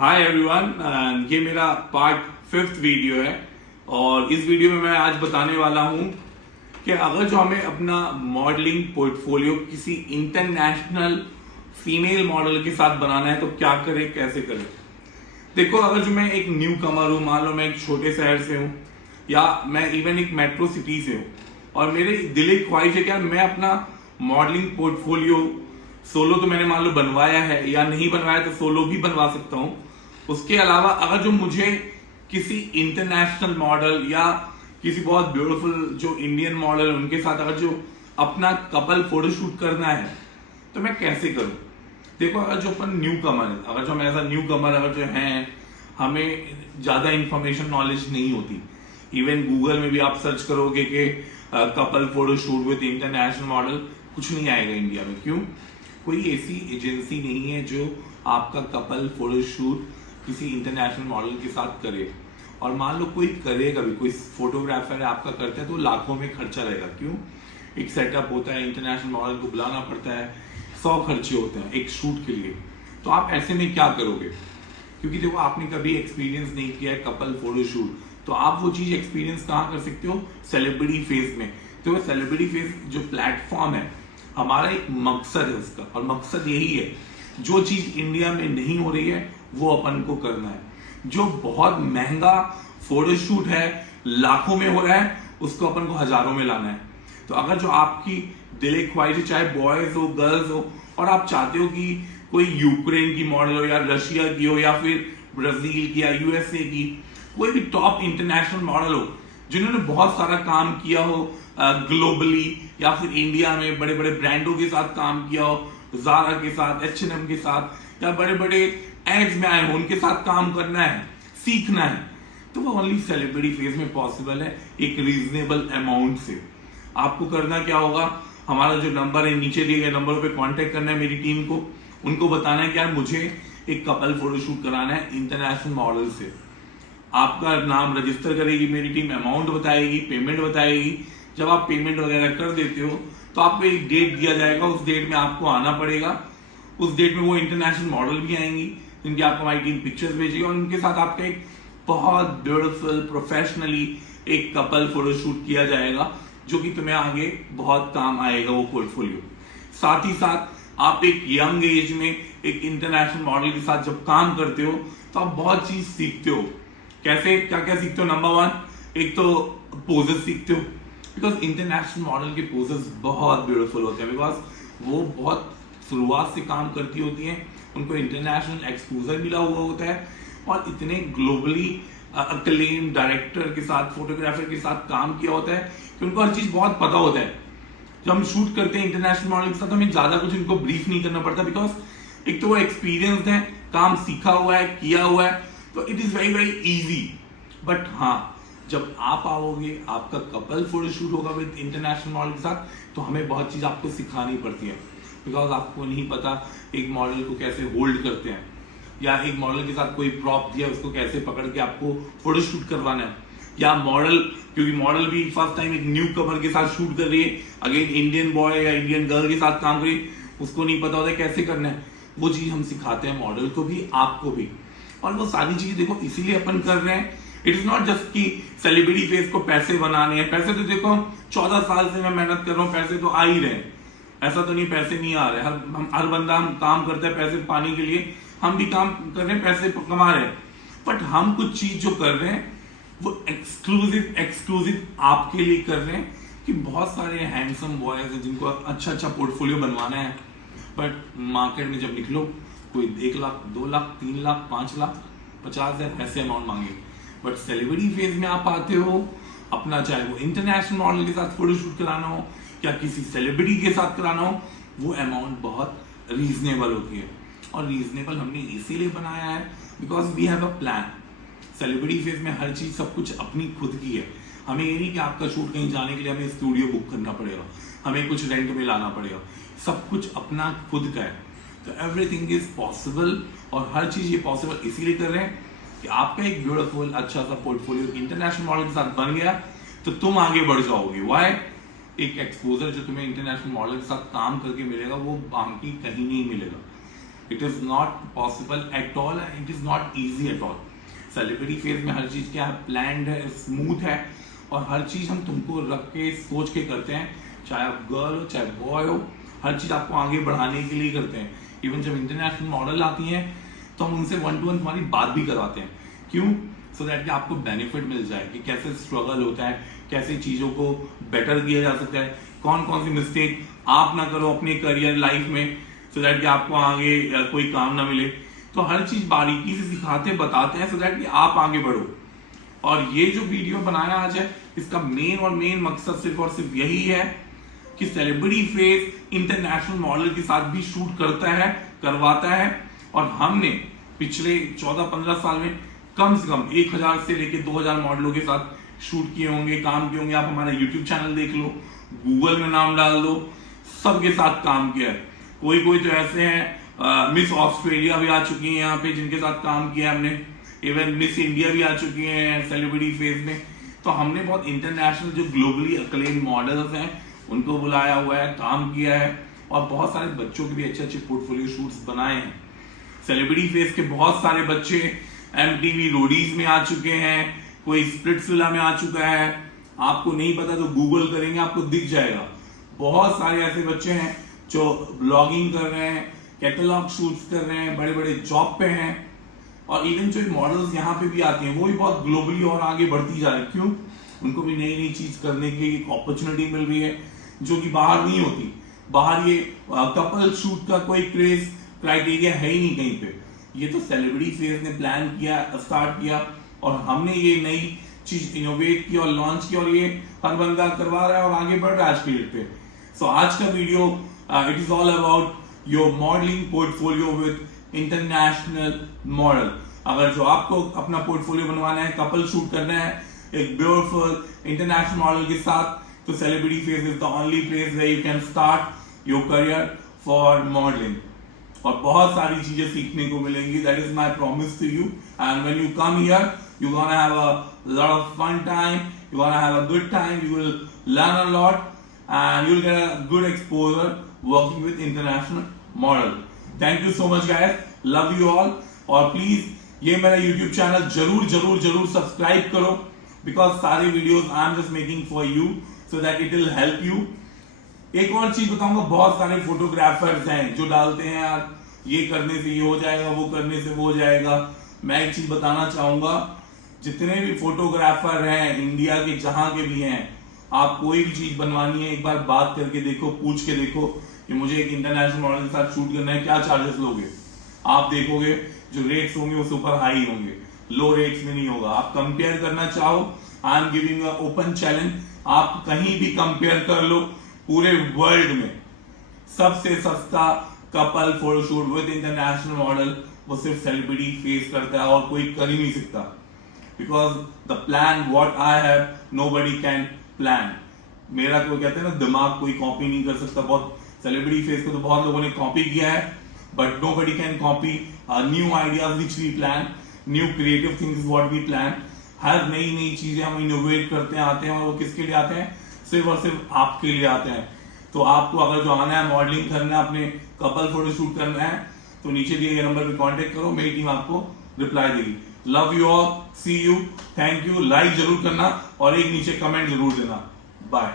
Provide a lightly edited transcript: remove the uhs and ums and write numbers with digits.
Hi everyone, ये मेरा part 5th video है और इस वीडियो में मैं आज बताने वाला हूं कि अगर जो हमें अपना मॉडलिंग पोर्टफोलियो किसी इंटरनेशनल फीमेल मॉडल के साथ बनाना है तो क्या करें, कैसे करें। देखो, अगर जो मैं एक न्यू कमर हूं, मान लो मैं एक छोटे शहर से हूं या मैं इवन एक मेट्रो सिटी से हूं और मेरे दिल की ख्वाहिश है कि मैं अपना मॉडलिंग पोर्टफोलियो सोलो तो मैंने मान लो बनवाया है या नहीं बनवाया तो सोलो भी बनवा सकता हूं। उसके अलावा अगर जो मुझे किसी इंटरनेशनल मॉडल या किसी बहुत ब्यूटीफुल जो इंडियन मॉडल उनके साथ अगर जो अपना कपल फोटोशूट करना है तो मैं कैसे करूं। देखो, अगर जो अपन न्यू कमर है, अगर जो हम एज अ न्यू कमर अगर जो हैं, हमें ज्यादा इंफॉर्मेशन नॉलेज नहीं होती। इवन गूगल में भी आप सर्च करोगे कि couple photoshoot with international model, कुछ नहीं आएगा इंडिया में। क्यों? कोई ऐसी एजेंसी नहीं है जो आपका कपल फोटोशूट किसी इंटरनेशनल मॉडल के साथ करे। और मान लो कोई करेगा भी, कोई फोटोग्राफर है आपका करता है तो लाखों में खर्चा रहेगा। क्यों? एक सेटअप होता है, इंटरनेशनल मॉडल को बुलाना पड़ता है, 100 खर्चे होते हैं एक शूट के लिए। तो आप ऐसे में क्या करोगे? क्योंकि देखो, आपने कभी एक्सपीरियंस नहीं किया है कपल फोटोशूट, तो आप वो चीज एक्सपीरियंस कहाँ कर सकते हो? सेलिब्रिटी फेज में। तो वो सेलिब्रिटी फेज जो प्लेटफॉर्म है, हमारा एक मकसद है उसका, और मकसद यही है जो चीज इंडिया में नहीं हो रही है वो अपन को करना है। जो बहुत महंगा फोटोशूट है, लाखों में हो रहा है, उसको अपन को हजारों में लाना है। तो अगर जो आपकी दिल की ख्वाहिश है, चाहे बॉयज हो गर्ल्स हो, और आप चाहते हो कि कोई यूक्रेन की मॉडल हो या रशिया की हो या फिर ब्राजील की या यूएसए की, कोई भी टॉप इंटरनेशनल मॉडल हो जिन्होंने बहुत सारा काम किया हो ग्लोबली, या फिर इंडिया में बड़े बड़े ब्रांडों के साथ काम किया हो, जारा के साथ, H&M के साथ, या बड़े बड़े एड्स में आए हो, उनके साथ काम करना है, सीखना है, तो वो ओनली सेलिब्रिटी फेज में पॉसिबल है एक रीजनेबल अमाउंट से। आपको करना क्या होगा? हमारा जो नंबर है, नीचे दिए गए नंबरों पे कांटेक्ट करना है मेरी टीम को। उनको बताना है कि यार मुझे एक कपल फोटोशूट कराना है इंटरनेशनल मॉडल से। आपका नाम रजिस्टर करेगी मेरी टीम, अमाउंट बताएगी, पेमेंट बताएगी। जब आप पेमेंट वगैरह कर देते हो तो आपको एक डेट दिया जाएगा, उस डेट में आपको आना पड़ेगा। उस डेट में वो इंटरनेशनल मॉडल भी आएंगी जिनकी आपको हमारी टीम पिक्चर्स भेजेगी, और उनके साथ आपका एक बहुत ब्यूटीफुल प्रोफेशनली एक कपल फोटोशूट किया जाएगा, जो कि तुम्हें आगे बहुत काम आएगा वो पोर्टफोलियो। साथ ही साथ आप एक यंग एज में एक इंटरनेशनल मॉडल के साथ जब काम करते हो तो आप बहुत चीज सीखते हो। कैसे, क्या क्या सीखते हो? नंबर 1, एक तो पोजेस सीखते हो, बिकॉज इंटरनेशनल मॉडल के पोजेस बहुत ब्यूटीफुल होते हैं, बिकॉज वो बहुत शुरुआत से काम करती होती हैं, उनको इंटरनेशनल एक्सपोजर मिला हुआ होता है, और इतने ग्लोबली अक्लेम डायरेक्टर के साथ, फोटोग्राफर के साथ काम किया होता है कि उनको हर चीज बहुत पता होता है। जब हम शूट करते हैं इंटरनेशनल मॉडल के साथ, हमें ज्यादा कुछ उनको ब्रीफ नहीं करना पड़ता, बिकॉज एक तो वो एक्सपीरियंस है, काम सीखा हुआ है, किया हुआ है, तो it is very very easy. But हाँ, जब आप आओगे, आपका कपल फोटोशूट होगा विद इंटरनेशनल मॉडल के साथ, तो हमें बहुत चीज आपको सिखानी पड़ती है, बिकॉज आपको नहीं पता एक मॉडल को कैसे होल्ड करते हैं, या एक मॉडल के साथ कोई प्रॉप दिया उसको कैसे पकड़ के आपको फोटोशूट करवाना है, या मॉडल, क्योंकि मॉडल भी फर्स्ट टाइम एक न्यू कमर के साथ शूट कर रही है, अगेन इंडियन बॉय या इंडियन गर्ल के साथ काम करिए, उसको नहीं पता होता है कैसे करना है। वो चीज हम सिखाते हैं मॉडल को भी, आपको भी। और वो सारी चीजें देखो इसीलिए अपन कर रहे हैं। इट इज नॉट जस्ट कि सेलिब्रिटी फेस को पैसे बनाने हैं। पैसे तो देखो 14 साल से मैं मेहनत कर रहा हूँ, पैसे तो आ ही रहे हैं। ऐसा तो नहीं पैसे नहीं आ रहे, हर बंदा हम काम करता है पैसे पाने के लिए, हम भी काम कर रहे हैं, पैसे कमा रहे हैं। बट हम कुछ चीज जो कर रहे हैं वो एक्सक्लूसिव आपके लिए कर रहे हैं, कि बहुत सारे हैंडसम बॉयज हैं जिनको अच्छा अच्छा पोर्टफोलियो बनवाना है, बट मार्केट में जब निकलो कोई 1 लाख, 2 लाख, 3 लाख, 5 लाख, 50,000 ऐसे अमाउंट मांगे। बट सेलिब्रिटी फेज में आप आते हो, अपना चाहे वो इंटरनेशनल मॉडल के साथ फोटोशूट कराना हो या किसी सेलिब्रिटी के साथ कराना हो, वो अमाउंट बहुत रीजनेबल होती है। और रीजनेबल हमने इसीलिए बनाया है because we have a plan. Celebrity phase में हर चीज सब कुछ अपनी खुद की है। हमें ये नहीं कि आपका शूट कहीं जाने के लिए हमें स्टूडियो बुक करना पड़ेगा, हमें कुछ रेंट में लाना पड़ेगा, सब कुछ अपना खुद का है। तो एवरीथिंग इज पॉसिबल, और हर चीज ये पॉसिबल इसीलिए कर रहे हैं कि आपका एक ब्यूटीफुल अच्छा सा पोर्टफोलियो इंटरनेशनल मॉडल के साथ बन गया तो तुम आगे बढ़ जाओगे। वाई? एक एक्सपोजर जो तुम्हें इंटरनेशनल मॉडल के साथ काम करके मिलेगा वो बाकी कहीं नहीं मिलेगा। It is not possible at all, it is not easy at all. Celebrity phase में हर चीज क्या है, प्लान्ड है, स्मूथ है, और हर चीज हम तुमको रख के सोच के करते हैं, चाहे आप गर्ल हो चाहे बॉय हो, हर चीज आपको आगे बढ़ाने के लिए करते हैं। इवन जब इंटरनेशनल मॉडल आती हैं तो हम उनसे 1-to-1 तुम्हारी बात भी करवाते हैं। क्यों? सो दैट कि आपको बेनिफिट मिल जाए कि कैसे स्ट्रगल होता है, कैसे चीजों को बेटर किया जा सकता है, कौन कौन सी मिस्टेक आप ना करो अपने करियर लाइफ में, सो दैट कि आपको आगे कोई काम ना मिले। तो हर चीज बारीकी से सिखाते बताते हैं, सो दैट कि आप आगे बढ़ो। और ये जो वीडियो बनाया आज है, इसका मेन मकसद सिर्फ और सिर्फ यही है कि सेलिब्रिटी फेस इंटरनेशनल मॉडल के साथ भी शूट करता है, करवाता है। और हमने पिछले 14-15 साल में कम से कम 1000 से लेकर 2000 मॉडलों के साथ शूट किए होंगे, काम किए होंगे। आप हमारा यूट्यूब चैनल देख लो, गूगल में नाम डाल दो, सबके साथ काम किया है। कोई तो ऐसे हैं, मिस ऑस्ट्रेलिया भी आ चुकी है यहाँ पे जिनके साथ काम किया हमने, इवन मिस इंडिया भी आ चुकी है सेलिब्रिटी फेज में। तो हमने बहुत इंटरनेशनल जो ग्लोबली अक्लेम्ड मॉडल्स हैं उनको बुलाया हुआ है, काम किया है, और बहुत सारे बच्चों के भी अच्छे पोर्टफोलियो शूट्स बनाए हैं। सेलिब्रिटी फेज के बहुत सारे बच्चे MTV रोडीज में आ चुके हैं, कोई स्प्लिट्सविला में आ चुका है। आपको नहीं पता तो गूगल करेंगे, आपको दिख जाएगा। बहुत सारे ऐसे बच्चे हैं जो ब्लॉगिंग कर रहे हैं, कैटलॉग शूट्स कर रहे हैं, बड़े बड़े जॉब पे हैं। और इवन जो मॉडल्स यहाँ पे भी आती हैं वो भी बहुत ग्लोबली और आगे बढ़ती जा रही है। क्यों? उनको भी नई चीज करने की एक अपॉर्चुनिटी मिल रही है जो कि बाहर नहीं होती। बाहर ये कपल शूट का कोई क्रेज क्राइटेरिया है ही नहीं कहीं पे। ये तो सेलिब्रिटी फेज ने प्लान किया, स्टार्ट किया, और हमने ये नई चीज इनोवेट की और लॉन्च की, और ये हर बंदा करवा रहा है और आगे बढ़ रहा है आज के डेट पे। सो आज का video it is all about your modelling portfolio with international model. अगर जो आपको अपना पोर्टफोलियो बनवाना है, कपल शूट करना है एक ब्यूटीफुल इंटरनेशनल मॉडल के साथ, तो celebrity phase is the only place where you can start your career for modelling. और बहुत सारी चीजें सीखने को मिलेंगी, that is my promise to you. And when you come here you gonna have a lot of fun time, you gonna have a good time, you will learn a lot and you will get a good exposure working with international model. Thank you so much guys, love you all. और please ये मेरा YouTube channel जरूर subscribe करो, because सारे videos I am just making for you so that it will help you. एक और चीज बताऊंगा, बहुत सारे फोटोग्राफर्स हैं जो डालते हैं यार ये करने से ये हो जाएगा, वो करने से वो हो जाएगा। मैं एक चीज बताना चाहूंगा, जितने भी फोटोग्राफर हैं इंडिया के, जहां के भी हैं, आप कोई भी चीज बनवानी है एक बार बात करके देखो, पूछ के देखो कि मुझे एक इंटरनेशनल मॉडल के साथ शूट करना है, क्या चार्जेस लोगे। आप देखोगे जो रेट्स होंगे वो सुपर हाई होंगे, लो रेट्स में नहीं होगा। आप कंपेयर करना चाहो, I am giving a open challenge, आप कहीं भी कंपेयर कर लो, पूरे वर्ल्ड में सबसे सस्ता couple photoshoot with international model वो सिर्फ सेलिब्रिटी फेस करता है और कोई कर ही नहीं सकता। Because the plan what I have nobody can plan. मेरा कोई कहते हैं ना, दिमाग कोई कॉपी नहीं कर सकता। बहुत सेलिब्रिटी फेस को तो बहुत लोगों ने कॉपी किया है, but nobody can copy new ideas which we plan, new creative things what we plan. हर नई चीजें हम इनोवेट करते हैं, आते हैं, और वो किसके लिए आते हैं? सिर्फ और सिर्फ आपके लिए आते हैं। तो आपको अगर जो आना है, मॉडलिंग करना है, अपने कपल फोटो शूट करना है, तो नीचे दिए गए नंबर पे कांटेक्ट करो, मेरी टीम आपको रिप्लाई देगी। Love you all, see you, thank you. Like जरूर करना और एक नीचे कमेंट जरूर देना। बाय।